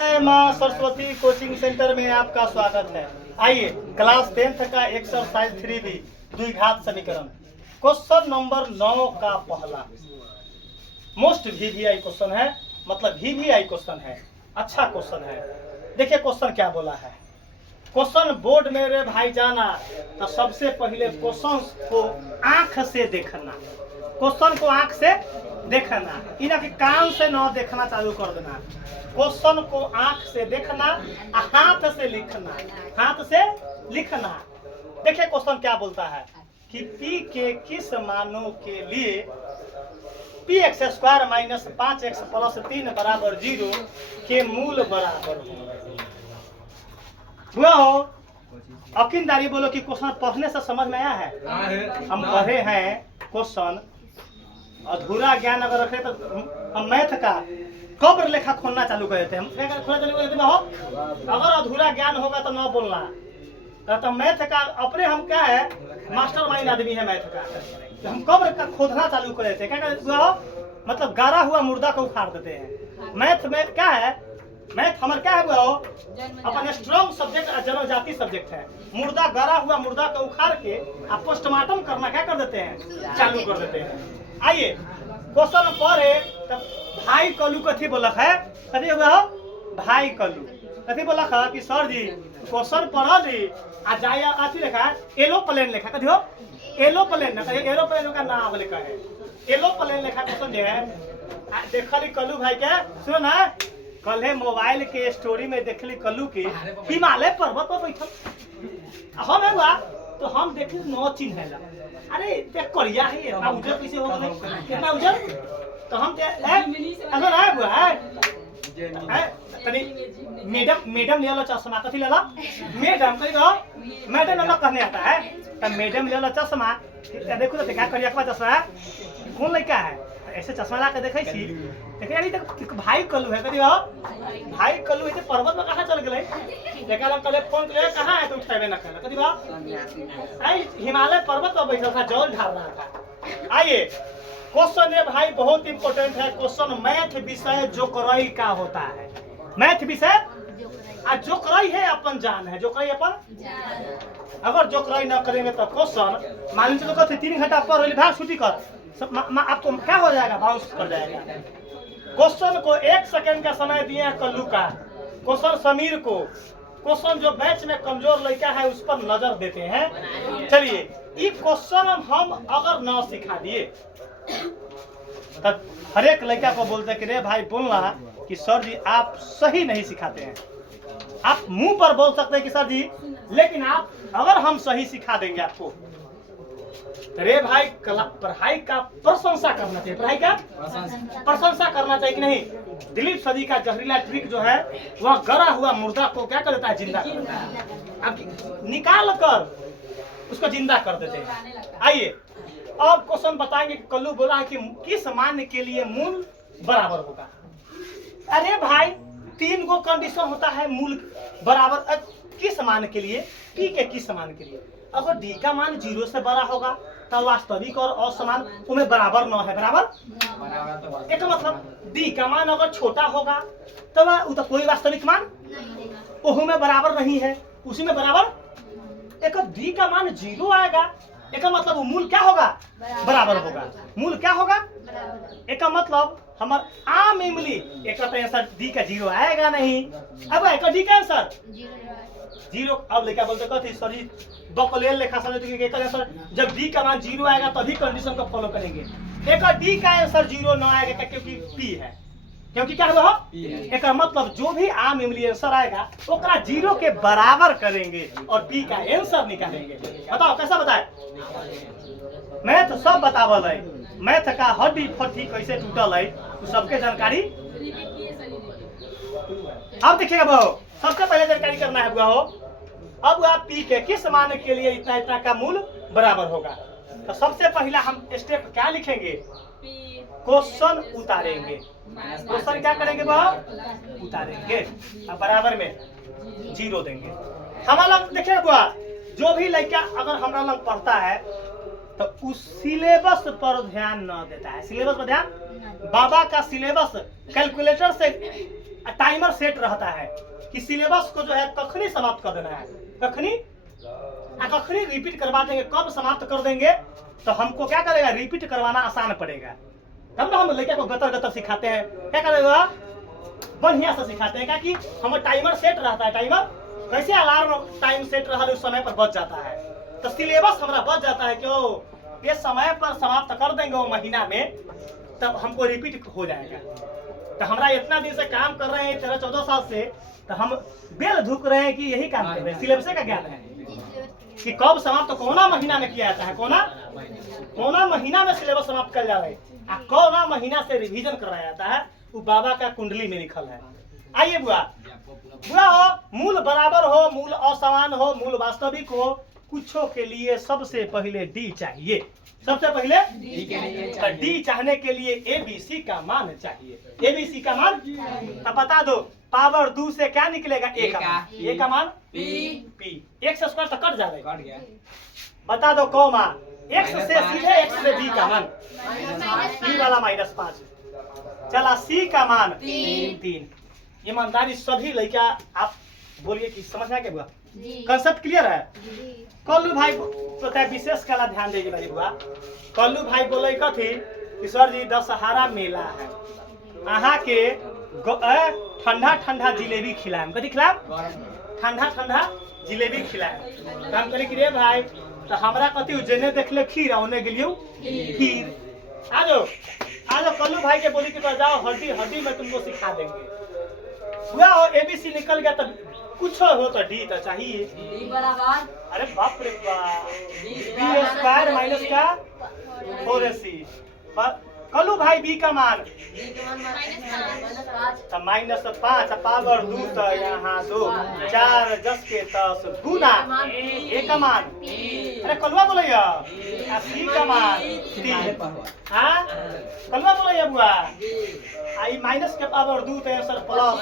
माँ Saraswati coaching centre में आपका स्वागत है। आइए क्लास 10th का एक्सरसाइज 3B द्विघात समीकरण क्वेश्चन नंबर 9 का पहला मोस्ट वीवीआई क्वेश्चन है, मतलब वीवीआई क्वेश्चन है, अच्छा क्वेश्चन है। देखिए क्वेश्चन क्या बोला है। क्वेश्चन बोर्ड में रे भाई जाना तो सबसे पहले क्वेश्चन को आंख से देखना, क्वेश्चन को आंख से देखना, इनके कान से न देखना चालू कर देना। क्वेश्चन को आंख से देखना, हाथ से लिखना, हाथ से लिखना। देखिए क्वेश्चन क्या बोलता है कि p के किस मानों के लिए px² - 5x + 3 = 0 के मूल बराबर हो। अकीनदारी बोलो कि क्वेश्चन पढ़ने से समझ में आया है। हम पढ़े हैं क्वेश्चन, अधूरा ज्ञान अगर रखे तो हम मैथ का कब्र लेखा खोलना चालू कर देते हैं। हम खोलना चालू कर देते हो। अगर अधूरा ज्ञान होगा तो न बोलना, तो मैथ का अपने हम क्या है, मास्टरमाइंड आदमी है मैथ का, तो हम कब्र का खोदना चालू कर देते हैं। क्या करते हो, मतलब गारा हुआ मुर्दा को उखाड़ देते हैं। मैथ में क्या है, मैथ हमारे क्या है वो अपन स्ट्रॉन्ग सब्जेक्ट और जनजाति सब्जेक्ट है। मुर्दा गारा हुआ मुर्दा को उखाड़ के आप पोस्टमार्टम करना क्या कर देते हैं, चालू कर देते हैं। आइए क्वेश्चन पढ़े तब भाई कलू कथी बोलक है, कथी हुआ हो भाई कलू कथी बोलक है कि सर जी क्वेश्चन पढ़ ली आ जाए अथी लिखा है एरोप्लेन लिखा, कथी हो एरोप्लेन ना, कहिए एरोप्लेन का नाम लिखा है, एरोप्लेन लिखा क्वेश्चन जो है। देखली कलू भाई के, सुनो ना, कल है मोबाइल के स्टोरी में देखली कलू की हिमालय पर्वत पर बैठल हम है हुआ, तो हम देखी 9 चिन्ह है। अरे देख करिया है, इतना उजर कैसे हो गए, कितना उजर, तो हम अगर आए हुआ है तनी मैडम ले लो चश्मा, कथी ले लो मैडम, कही दो मैडम लोग कहने आता है, तो मैडम ले लो चश्मा। देखो तो देखा करिया का चश्मा कौन लड़का है, ऐसे चश्मा ला के देखे छी, देखे अभी तक भाई कलू है, कथी हो भाई कलू है, पर्वत में कहाँ चल गए, देखा लोग कल फोन किया कहाँ है, तो उठावे ना कहना, कथी बा हिमालय पर्वत पर बैठा था, जल ढाल रहा था। आइए क्वेश्चन है भाई बहुत इंपॉर्टेंट है क्वेश्चन, मैथ विषय जोकराई का होता है। मैथ विषय जोकराई है अपन जान है, जोकराई अपन अगर जोकराई ना करेंगे तो क्वेश्चन मान लीजिए तो 3 घंटा पढ़ भाग छुट्टी कर, आपको क्या हो जाएगा, बाउंस कर जाएगा। क्वेश्चन को 1 सेकंड का समय दिए हैं कल्लू का, क्वेश्चन समीर को, क्वेश्चन जो बैच में कमजोर लड़का है उस पर नजर देते हैं। चलिए ये क्वेश्चन हम अगर ना सिखा दिए तो हर एक लड़का को बोलते कि रे भाई बोलना कि सर जी आप सही नहीं सिखाते हैं। आप मुंह पर बोल सकते हैं कि सर जी, लेकिन आप अगर हम सही सिखा देंगे आपको तो रे भाई पढ़ाई का प्रशंसा करना चाहिए, पढ़ाई का प्रशंसा करना चाहिए कि नहीं। दिलीप सदी का जहरीला ट्रिक जो है वह गरा हुआ मुर्दा को क्या कर देता है, जिंदा कर देता है, अब निकाल कर उसको जिंदा कर देते हैं। आइए अब क्वेश्चन बताएंगे कि कल्लू बोला है कि किस मान के लिए मूल बराबर होगा। अरे भाई 3 गो कंडीशन होता है मूल बराबर किस मान के लिए, p के किस मान के लिए। अगर d का मान 0 से बड़ा होगा तो वास्तविक और असमान उनमें बराबर न है, बराबर एक मतलब d का मान अगर छोटा होगा तो वह तो कोई वास्तविक मान ओहू में बराबर नहीं है, उसी में बराबर। एक d का मान 0 आएगा, एक मतलब वो मूल क्या होगा, बराबर होगा। मूल क्या होगा, एक मतलब हमार आम इमली, एक आंसर डी का 0 आएगा नहीं। अब एक डी का आंसर 0। अब लेकर बोलते कहते सर जी बकलेल लेखा समझते कि एक आंसर जब डी का मान 0 आएगा तभी कंडीशन को फॉलो करेंगे। एक डी का आंसर 0 ना आएगा क्योंकि पी है, क्योंकि क्या हुआ एक मतलब जो भी आम इमली आंसर आएगा ओकरा 0 के बराबर करेंगे और पी का आंसर निकालेंगे। बताओ कैसा बताए, मैथ सब बतावल है, मैथ का हड्डी फट्टी कैसे टूटल है तो सबके जानकारी। अब देखिएगा बहू, सबसे पहले जानकारी करना है बुआ हो, अब आप पी के किस मान के लिए इतना इतना का मूल बराबर होगा। तो सबसे पहला हम स्टेप क्या लिखेंगे, क्वेश्चन उतारेंगे। क्वेश्चन क्या करेंगे बहू, उतारेंगे, अब बराबर में 0 देंगे। हमारा देखिए बुआ, जो भी लड़का अगर हमारा लग पढ़ता है तो उस सिलेबस पर ध्यान न देता है, सिलेबस पर ध्यान, बाबा का सिलेबस कैलकुलेटर से टाइमर सेट रहता है कि सिलेबस को जो है कखनी समाप्त कर देना है, कखनी रिपीट करवा देंगे। कब समाप्त कर देंगे तो हमको क्या करेगा, रिपीट करवाना आसान पड़ेगा। तब ना हम लड़के को गतर गतर सिखाते हैं, क्या करेगा बढ़िया से सिखाते हैं। क्या कि हम टाइमर सेट रहता है, टाइमर वैसे अलार्म टाइम सेट रहा उस समय पर बच जाता है, तो सिलेबस हमारा बच जाता है। क्यों, ये समय पर समाप्त कर देंगे वो महीना में, तब हमको रिपीट हो जाएगा। तो हमारा इतना दिन से काम कर रहे हैं 13-14 साल से, तो हम बेल धुक रहे हैं कि यही काम कर रहे हैं। सिलेबस का ज्ञान है कि कब समाप्त कोना महीना में किया जाता है, कोना महीना में सिलेबस समाप्त कर जा रहे हैं, कोना महीना से रिवीजन कराया जाता है, वो बाबा का कुंडली में लिखल है। आइए बुआ हो, मूल बराबर हो, मूल असमान हो, मूल वास्तविक हो, कुछों के लिए सबसे पहले डी चाहिए। सबसे पहले डी चाहने के लिए एबीसी का मान चाहिए। एबीसी का मान तो बता दो, पावर 2 से क्या निकलेगा, ए का मान पी। एक्स स्क्वायर तो कट जाएगा, बता दो कौमा एक्स से सीधे एक्स से बी का मान बी वाला -5। चला सी का मान 3। ईमानदारी सभी लड़का आप बोलिए कि समझ में क्या हुआ, कंसेप्ट क्लियर है। कल्लू भाई तो विशेष कला ध्यान देगी मेरी बुआ। कल्लू भाई बोले कथी कि सर जी दशहरा मेला है, अहाँ के ठंडा ठंडा जिलेबी खिलाएम। कथी खिलाएम, ठंडा ठंडा जिलेबी खिलाएम। तो हम कहले कि रे भाई तो हमरा कथी जेने देखले खीर ओने गेलियो खीर। आ जाओ कल्लू भाई के बोली कि जाओ हड्डी में तुमको सिखा देंगे। हुआ एबीसी निकल गया, तब कुछ हो तो डी तो चाहिए। डी बराबर, अरे बाप रे बाप, बी स्क्वायर माइनस का 4ac। कल्लू भाई बी का मान -5 पावर 2 तो यहाँ 2 4 10 के 10 गुना ए का मान, अरे कलुआ बोले सी का मान 3। हाँ कलुआ बोले बुआ, आई माइनस के पावर 2 तो सर प्लस।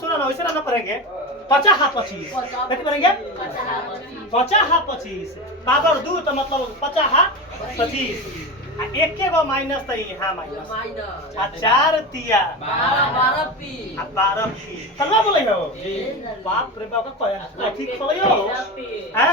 सुना ना वैसे ना पढ़ेंगे 50/25 कितने पढ़ेंगे 50/25 पावर 2 तो मतलब 50/25। एक के गो माइनस तो यहाँ माइनस 4 तिया 12 पी। कलवा बोले हो बाप रे बाप का ठीक खोले हो हैं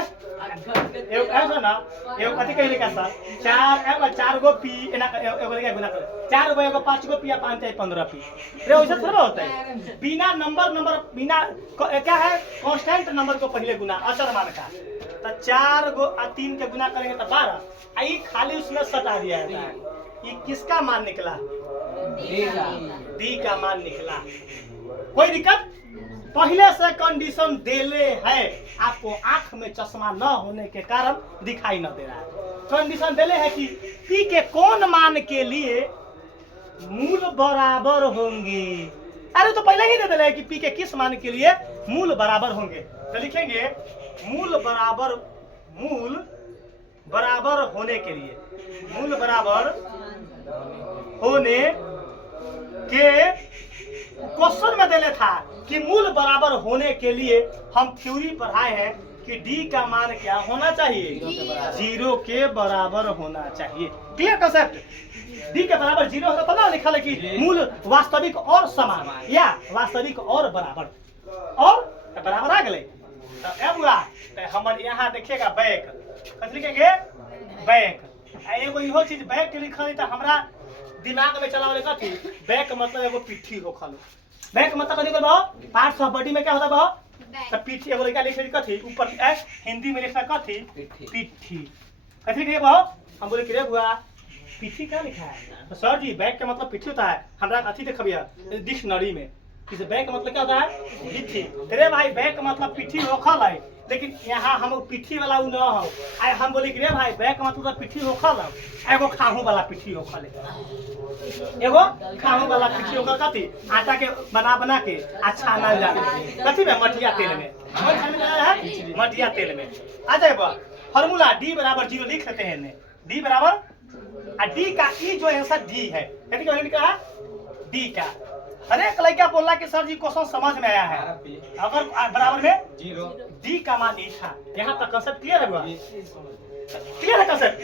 एगो ऐसा ना एगो कथी कहले का सर 4 गो पी एना एगो लेके गुना कर 4 गो एगो 5 गो पी या 5 या 15 पी रे वैसे थोड़ा होता है। बिना नंबर बिना क्या है कांस्टेंट नंबर को पहले गुना अचर मान का, तो 4 गो 3 के गुना करेंगे तो 12, आई खाली उसमें सटा दिया जाता है। ये किसका मान निकला, डी का मान निकला। कोई दिक्कत, पहले से कंडीशन देले है, आपको आंख में चश्मा न होने के कारण दिखाई न दे रहा है। कंडीशन देले है कि पी के कौन मान के लिए मूल बराबर होंगे। अरे तो पहले ही दे दिले है कि पी के किस मान के लिए मूल बराबर होंगे। तो लिखेंगे मूल बराबर होने के लिए, मूल बराबर होने के क्वेश्चन में देने था कि मूल बराबर होने के लिए हम थ्योरी पढ़ाए हैं कि डी का मान क्या होना चाहिए, 0 के बराबर होना चाहिए। क्लियर कंसेप्ट, डी के बराबर 0 होगा तब ना लिखा है कि मूल वास्तविक और समान या वास्तविक और बराबर आ गए। हमारे यहाँ देखिएगा बैक कथी लिखेंगे बैक, एगो इहो चीज बैक के लिखल तो हमरा दिमाग में चलावे कथी बैक मतलब एगो पिट्ठी हो खलो। बैक मतलब कथी बोलबो पार्ट्स ऑफ बॉडी में क्या होता बो तो पिट्ठी, एगो लड़का लिखे कथी ऊपर हिंदी में लिखना कथी पिट्ठी। कथी लिखे बो हम बोले कि रे बुआ पिट्ठी क्या लिखा है, तो सर जी बैक का मतलब पिट्ठी होता है। हमरा कथी देखबिया डिक्शनरी में कि बैक मतलब क्या होता है पिट्ठी। तेरे भाई बैक मतलब पिट्ठी होखल है, लेकिन यहाँ हम पिट्ठी वाला उ न हो। आए हम बोले कि रे भाई बैक मतलब पिट्ठी होखल है, एगो खाहू वाला पिट्ठी होखल है, एगो खाहू वाला पिट्ठी होखल कथी आटा के बना के अच्छा ना जाए कथी में मटिया तेल में, मटिया तेल में आ जाए। फॉर्मूला डी बराबर 0 लिख लेते हैं, डी बराबर डी का ई जो आंसर डी है कथी का निकला है डी का। अरे लड़का बोला कि सर जी क्वेश्चन समझ में आया है, अगर बराबर में 0 डी का मान ई था। यहाँ तक कंसेप्ट क्लियर है बुआ, क्लियर है कंसेप्ट।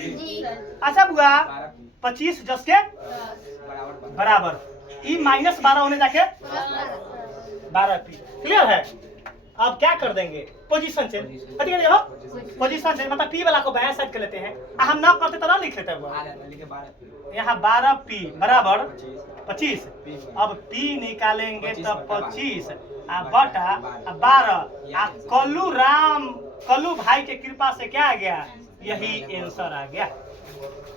अच्छा बुआ 25 10 के बराबर ई माइनस 12 होने जाके 12p। क्लियर है? अब क्या कर देंगे, पोजीशन चेंज। ठीक है, पोजीशन चेंज मतलब p वाला को बाएं साइड कर लेते हैं। हम ना करते तो ना लिख लेते हैं। यहाँ 12p बराबर 25। अब p निकालेंगे तो 25 बटा 12। कल्लू भाई के कृपा से क्या आ गया, यही आंसर आ गया।